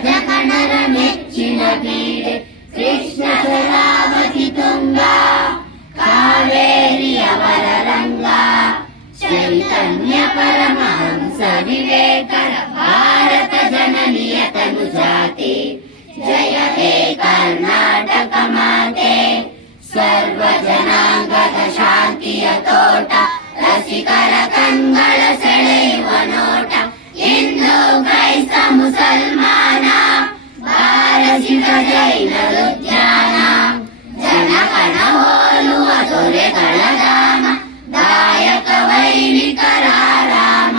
ಕಣರ ಮೆಚ್ಚಿನ ಬೀಡೆ ಕೃಷ್ಣ ಶರಾವತಿ ತುಂಗ ಕಾವೇರಿಯವರ ರಂಗ ಚೈತನ್ಯ ಪರಮಹಂಸ ವಿವೇಕರ ಭಾರತ ಜನನಿಯ ತನು ಜಾತಿ ಜಯ ಹೇ ಕರ್ನಾಟಕ ಮಾತೆ ಸರ್ವ ಜನಾಂಗದ ಶಾಂತಿಯ ತೋಟ ರಸಿಕರ ಕಂಗಳ ಸೆಳೆಯುವ ನೋಟ ಹಿಂದೂ ಕ್ರೈಸ್ತ ಮುಸಲ್ಮಾನ ಭಾರಸಿಕ ಜೈನರು ಉದ್ಯಾನ ಜನಗಣ ಹೋಲುವ ದೊರೆಗಳ ಧಾಮ ದಾಯಕ ವೈಣಿಕರ ರಾಮ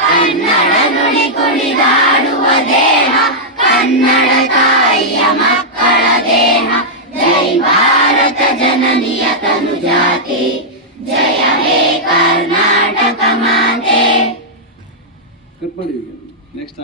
ಕನ್ನಡ ನುಡಿ ಕುಣಿದಾಡುವ ದೇಹ ಕನ್ನಡ ತಾಯಿಯ ಮಕ್ಕಳ ದೇಹ ಜೈ ಭಾರತ ಜನನಿಯ ತನು ಜಾತಿ ಜಯ ಹೇ ಕರ್ನಾಟಕ ಮಾತೆ Good